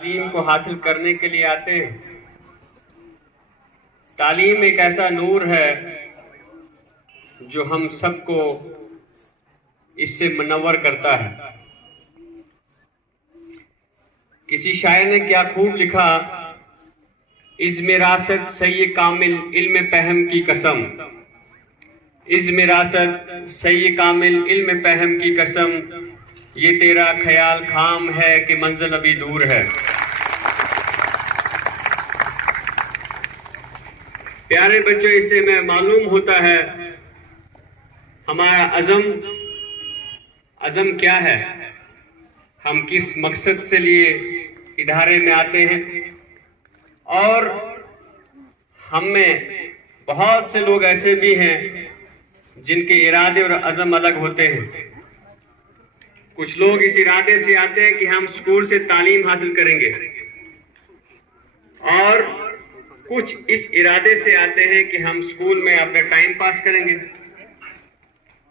तालीम को हासिल करने के लिए आते हैं। तालीम एक ऐसा नूर है जो हम सबको इससे मुनव्वर करता है। किसी शायर ने क्या खूब लिखा, इज़ मिरासत सय्यद कामिल इल्म पहम की कसम, इज़ मिरासत सय्यद कामिल इल्म पहम की कसम, ये तेरा ख्याल खाम है कि मंजिल अभी दूर है। प्यारे बच्चों, इससे में मालूम होता है हमारा अज़म क्या है, हम किस मकसद से लिए इदारे में आते हैं। और हम में बहुत से लोग ऐसे भी हैं जिनके इरादे और अज़म अलग होते हैं। कुछ लोग इस इरादे से आते हैं कि हम स्कूल से तालीम हासिल करेंगे, और कुछ इस इरादे से आते हैं कि हम स्कूल में अपना टाइम पास करेंगे,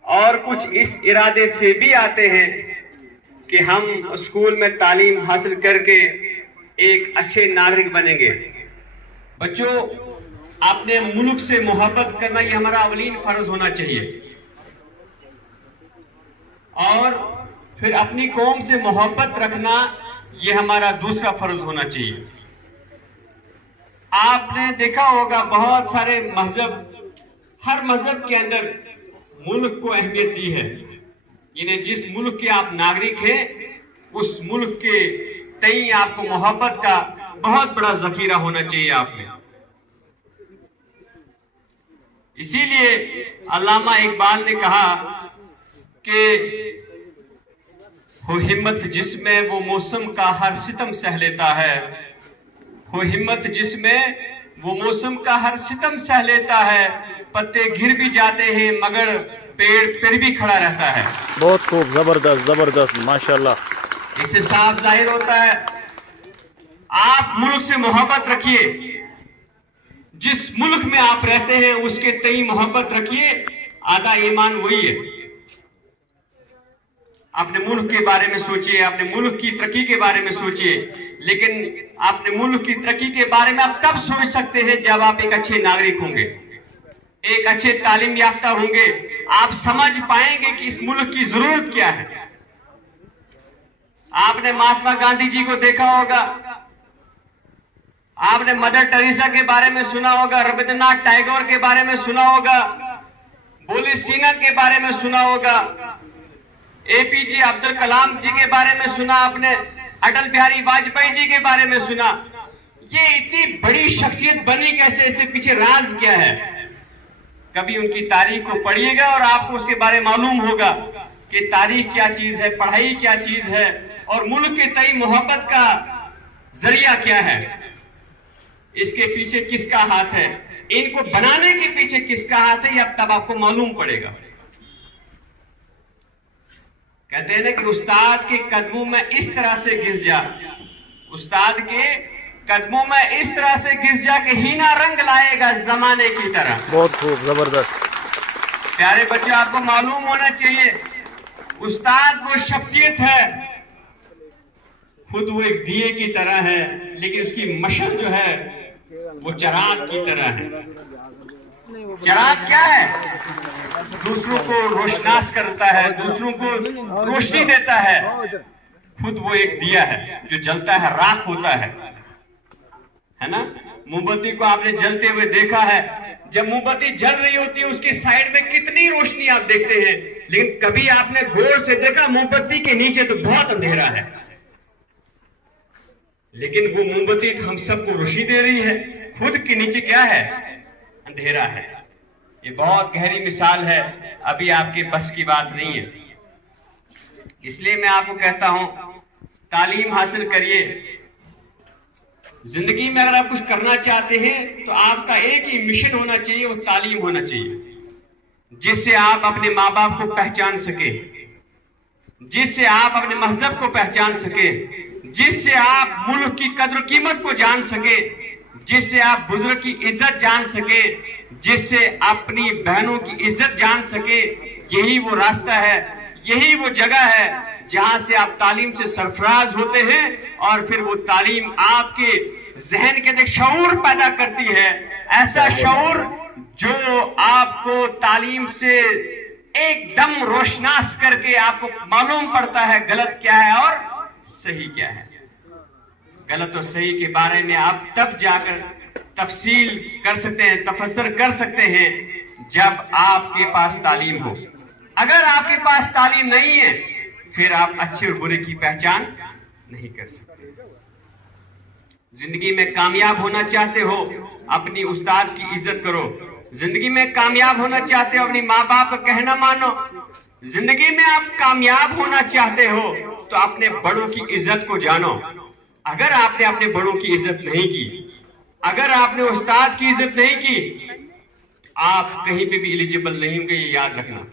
और कुछ इस इरादे से भी आते हैं कि हम स्कूल में तालीम हासिल करके एक अच्छे नागरिक बनेंगे। बच्चों, अपने मुल्क से मोहब्बत करना ये हमारा अवलीन फर्ज होना चाहिए, और फिर अपनी कौम से मोहब्बत रखना ये हमारा दूसरा फर्ज होना चाहिए। आपने देखा होगा बहुत सारे मजहब, हर मजहब के अंदर मुल्क को अहमियत दी है। यानी जिस मुल्क के आप नागरिक हैं, उस मुल्क के तई आपको मोहब्बत का बहुत बड़ा जखीरा होना चाहिए आप में। इसीलिए अल्लामा इकबाल ने कहा कि हो हिम्मत जिसमें वो मौसम का हर सितम सह लेता है, हो हिम्मत जिसमें वो मौसम का हर सितम सह लेता है, पत्ते गिर भी जाते हैं मगर पेड़ फिर भी खड़ा रहता है। बहुत खूब, जबरदस्त जबरदस्त, माशाल्लाह। इससे साफ जाहिर होता है आप मुल्क से मोहब्बत रखिए, जिस मुल्क में आप रहते हैं उसके तई मोहब्बत रखिए, आधा ईमान वही है। अपने मुल्क के बारे में सोचिए, अपने मुल्क की तरक्की के बारे में सोचिए, लेकिन अपने मुल्क की तरक्की के बारे में आप तब सोच सकते हैं जब आप एक अच्छे नागरिक होंगे, एक अच्छे तालीम याफ्ता होंगे। आप समझ पाएंगे कि इस मुल्क की जरूरत क्या है। आपने महात्मा गांधी जी को देखा होगा, आपने मदर टेरेसा के बारे में सुना होगा, रविंद्रनाथ टैगोर के बारे में सुना होगा, बोली सिंह के बारे में सुना होगा, एपीजे अब्दुल कलाम जी के बारे में सुना आपने, अटल बिहारी वाजपेयी जी के बारे में सुना। ये इतनी बड़ी शख्सियत बनी कैसे, इससे पीछे राज क्या है? कभी उनकी तारीख को पढ़िएगा और आपको उसके बारे में मालूम होगा कि तारीख क्या चीज है, पढ़ाई क्या चीज है, और मुल्क के तई मोहब्बत का जरिया क्या है, इसके पीछे किसका हाथ है, इनको बनाने के पीछे किसका हाथ है, यह तब आपको मालूम पड़ेगा। कहते हैं ना कि उस्ताद के कदमों में इस तरह से घिस जा, उस्ताद के कदमों में इस तरह से घिस जा कि हीना रंग लाएगा जमाने की तरह। बहुत खूब, जबरदस्त। प्यारे बच्चे, आपको मालूम होना चाहिए उस्ताद वो शख्सियत है, खुद वो एक दिए की तरह है, लेकिन उसकी मशल जो है वो चिराग की तरह है। चिराग क्या है? दूसरों को रोशनास करता है, दूसरों को रोशनी देता है। खुद वो एक दिया है जो जलता है, राख होता है ना। मोमबत्ती को आपने जलते हुए देखा है, जब मोमबत्ती जल रही होती है उसके साइड में कितनी रोशनी आप देखते हैं, लेकिन कभी आपने गौर से देखा मोमबत्ती के नीचे तो बहुत अंधेरा है, लेकिन वो मोमबत्ती हम सबको रोशनी दे रही है, खुद के नीचे क्या है? अंधेरा है। ये बहुत गहरी मिसाल है, अभी आपके बस की बात नहीं है। इसलिए मैं आपको कहता हूं तालीम हासिल करिए। जिंदगी में अगर आप कुछ करना चाहते हैं तो आपका एक ही मिशन होना चाहिए, वो तालीम होना चाहिए, जिससे आप अपने माँ बाप को पहचान सके, जिससे आप अपने मजहब को पहचान सके, जिससे आप मुल्क की कद्र कीमत को जान सके, जिससे आप बुजुर्ग की इज्जत जान सके, जिससे अपनी बहनों की इज्जत जान सके। यही वो रास्ता है, यही वो जगह है जहां से आप तालीम से सरफराज होते हैं और फिर वो तालीम आपके जहन के अंदर शऊर पैदा करती है, ऐसा शऊर जो आपको तालीम से एकदम रोशनास करके आपको मालूम पड़ता है गलत क्या है और सही क्या है। गलत और सही के बारे में आप तब जाकर तफसील कर सकते हैं, तफस्सुर कर सकते हैं जब आपके पास तालीम हो। अगर आपके पास तालीम नहीं है फिर आप अच्छे और बुरे की पहचान नहीं कर सकते। जिंदगी में कामयाब होना चाहते हो, अपनी उस्ताद की इज्जत करो। जिंदगी में कामयाब होना चाहते हो, अपनी माँ बाप का कहना मानो। जिंदगी में आप कामयाब होना चाहते हो तो अपने बड़ों की इज्जत को जानो। अगर आपने अपने बड़ों की इज्जत नहीं की, अगर आपने उस्ताद की इज्जत नहीं की, आप कहीं पे भी एलिजिबल नहीं होंगे, ये याद रखना।